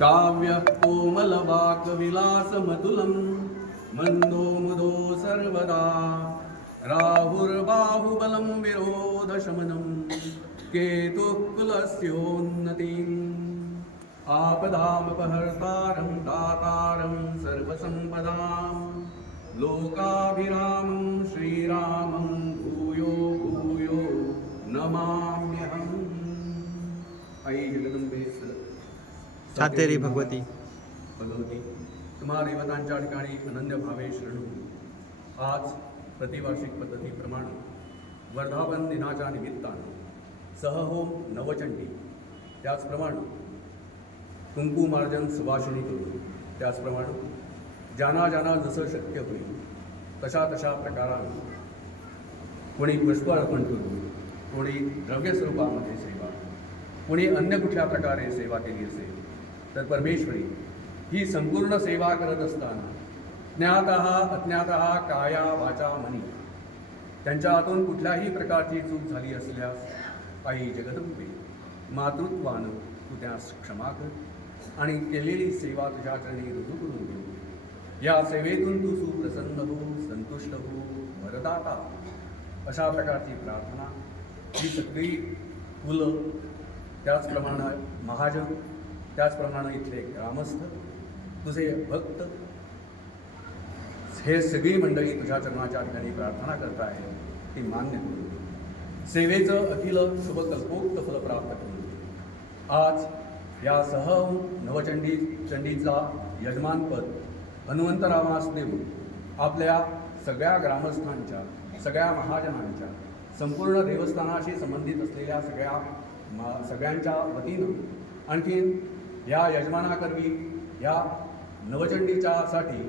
काव्य कोमलवाक्विलासमतुलं मन्दोमुदो सर्वदा राहुर्बाहुबलं विरोधशमनं केतुः कुलस्योन्नतिम् आपदामपहर्तारं दातारं सर्वसम्पदां लोकाभिरामं श्रीरामं भूयो भूयो नमाम्यहम्। आई जगदंबे सातेरी भगवती तुम्हा देवतांच्या ठिकाणी अनन्य भावे शरणू आज प्रतिवार्षिक पद्धतीप्रमाणे वर्धापन दिनाच्या निमित्तानं सहहोम नवचंडी, त्याचप्रमाणे कुंकुमार्जन सुभाषिणी करून, त्याचप्रमाणे ज्यांना ज्यांना जसं शक्य होईल तशा तशा प्रकाराने कोणी पुष्प अर्पण करून, कोणी द्रव्य स्वरूपामध्ये सेवा, कोणी अन्य कुठल्या प्रकारे सेवा केली असेल तर परमेश्वरी ही संपूर्ण सेवा करत असताना ज्ञातः अज्ञातः काया वाचा मनी त्यांच्या हातून कुठल्याही प्रकारची चूक झाली असल्यास आई जगदंबे मातृत्वानं तू त्यास क्षमा कर आणि केलेली सेवा तुझ्या चरणी रुजू करून घेऊ। या सेवेतून तू सुप्रसन्न हो, संतुष्ट हो, वरदाता अशा प्रकारची प्रार्थना ही सगळी मुलं, त्याचप्रमाणे महाजन, त्याचप्रमाणे इथले ग्रामस्थ, तुझे भक्त, हे सगळी मंडळी तुझ्या चरणाच्या ठिकाणी प्रार्थना करत आहे ती मान्य करून सेवेचं अखिल शुभकल्पोक्त फल प्राप्त करून आज या चंडीचा यजमानपद हनुमंतरावास देऊन आपल्या सगळ्या ग्रामस्थांच्या, सगळ्या महाजनांच्या, संपूर्ण देवस्थानाशी संबंधित असलेल्या सगळ्यांच्या वतीनं आणखीन या यजमानाकरवी या नवचंडीच्यासाठी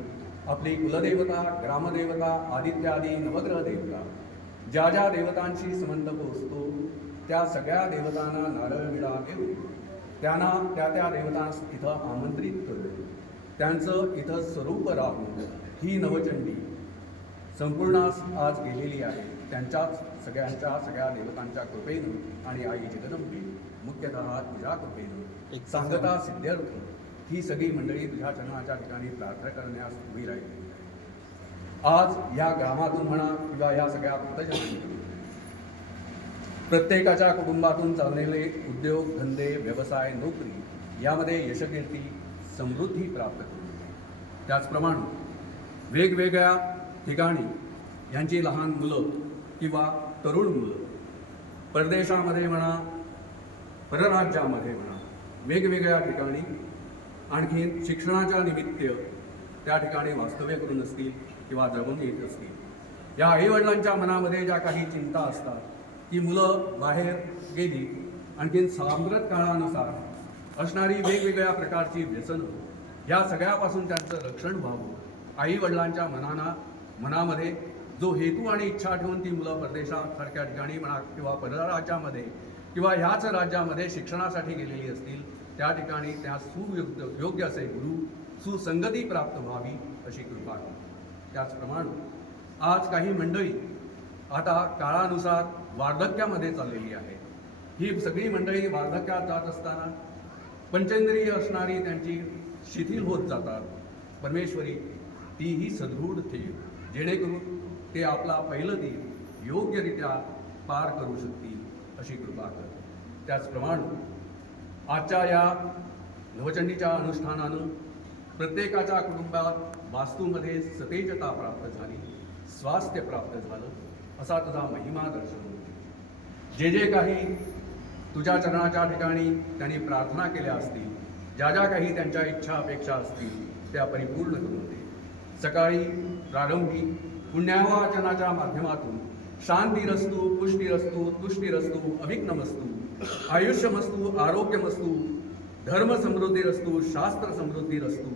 आपली कुलदेवता, ग्रामदेवता, आदित्यादी नवग्रह देवता, ज्या ज्या देवतांशी संबंध पोचतो त्या सगळ्या देवतांना नारळ विडा घेऊन त्यांना त्या देवतांस इथं आमंत्रित करून त्यांचं इथं स्वरूप राहून ही नवचंडी संपूर्ण आज गेलेली आहे। त्यांच्याच सगळ्या देवतांच्या कृपेनं आणि आई जगदंबे मुख्यतः तुझ्या कृपेनं सांगता सिद्ध्यर्थ ही सगळी मंडळी तुझ्या चरणाच्या ठिकाणी प्रार्थना करण्यास उभी राहिली। आज या ग्रामातून म्हणा किंवा या सगळ्या भक्तजनांनी प्रत्येकाच्या कुटुंबातून चाललेले उद्योग, धंदे, व्यवसाय, नोकरी यामध्ये यशकीर्ती, समृद्धी प्राप्त करू। त्याचप्रमाणे वेगवेगळ्या ठिकाणी यांची लहान मुलं किंवा तरुण मुलं परदेशामध्ये म्हणा, परराज्यामध्ये म्हणा, वेगवेगळ्या ठिकाणी आणखीन शिक्षणाच्या निमित्त त्या ठिकाणी वास्तव्य करून असतील किंवा जगून येत असतील, या आईवडिलांच्या मनामध्ये ज्या काही चिंता असतात की मुलं बाहेर गेली, आणखीन साम्प्रत काळानुसार असणारी वेगवेगळ्या प्रकारची व्यसनं, या सगळ्यापासून त्यांचं रक्षण व्हावं, आईवडिलांच्या मनामध्ये जो हेतू आणि इच्छा ठेवून ती मुलं परदेशासारख्या ठिकाणी म्हणा किंवा परराज्यामध्ये किंवा ह्याच राज्यामध्ये शिक्षणासाठी गेलेली असतील त्या ठिकाणी त्या योग्य असे गुरु, सुसंगती प्राप्त व्हावी अशी कृपा करा। त्याचप्रमाणे आज काही मंडळी आता काळानुसार वार्धक्यामध्ये चाललेली आहे। ही सगळी मंडळी वार्धक्यात जात असताना पंचेंद्रिय असणारी त्यांची शिथिल होत जातात। परमेश्वरी तीही सदृढ ठेव, जेणेकरून ते आपला पहिलं दिन योग्यरित्या पार करू शकतील अशी कृपा कर। त्याचप्रमाणे आजच्या या नवचंडीच्या अनुष्ठानानं प्रत्येकाच्या कुटुंबात वास्तूमध्ये सतेजता प्राप्त झाली, स्वास्थ्य प्राप्त झालं असा तुझा महिमा दर्शन होतो। जे काही तुझ्या चरणाच्या ठिकाणी त्यांनी प्रार्थना केल्या असतील, ज्या काही त्यांच्या इच्छा अपेक्षा असतील त्या परिपूर्ण करून दे। सकाळी प्रारंभी पुण्यावाचनाच्या माध्यमातून शांतीरस्तु, पुष्टीरस्तु, तुष्टीरस्तु, अभिघ्नमस्तु, आयुष्यमस्तु, आरोग्यमस्तु, धर्म समृद्धीरस्तु, शास्त्र समृद्धीरस्तु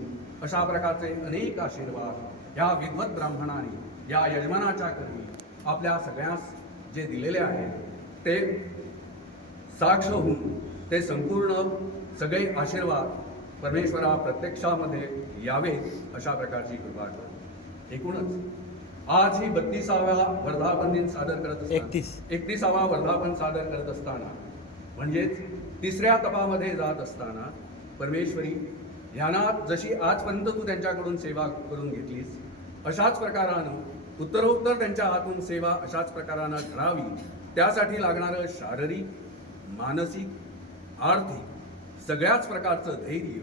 अशा प्रकारचे अनेक आशीर्वाद या विद्वत ब्राह्मणाने या यजमानाच्या करवी आपल्या सगळ्यांस जे दिलेले आहेत ते साक्ष होऊन ते संपूर्ण सगळे आशीर्वाद परमेश्वरा प्रत्यक्षामध्ये यावे अशा प्रकारची कृपा कर। एकूणच आज ही 32वा वर्धापन दिन सादर करत असताना 31वा वर्धापन सादर करत असताना म्हणजेच तिसऱ्या तपामध्ये जात असताना परमेश्वरी ह्यांना जशी आजपर्यंत तू त्यांच्याकडून सेवा करून घेतलीस अशाच प्रकारानं उत्तरोत्तर त्यांच्या हातून सेवा अशाच प्रकारानं घडावी, त्यासाठी लागणारं शारीरिक, मानसिक, आर्थिक सगळ्याच प्रकारचं धैर्य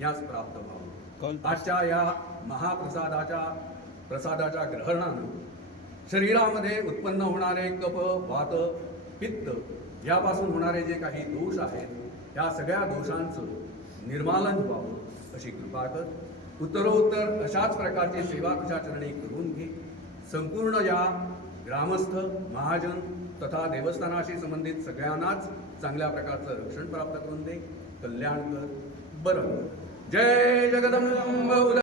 यास प्राप्त व्हावं. आजच्या या प्रसादाच्या ग्रहणानं शरीरामध्ये उत्पन्न होणारे कफ, वात, पित्त यापासून होणारे जे काही दोष आहेत या सगळ्या दोषांचं निर्मालन व्हावं अशी कृपा कर. उत्तरोत्तर अशाच प्रकारची सेवा तुझ्या चरणी करून घे. संपूर्ण या ग्रामस्थ, महाजन तथा देवस्थानाशी संबंधित सगळ्यांनाच चांगल्या प्रकारचं रक्षण प्राप्त करून दे. कल्याण कर, बरं कर. जय जगदंब.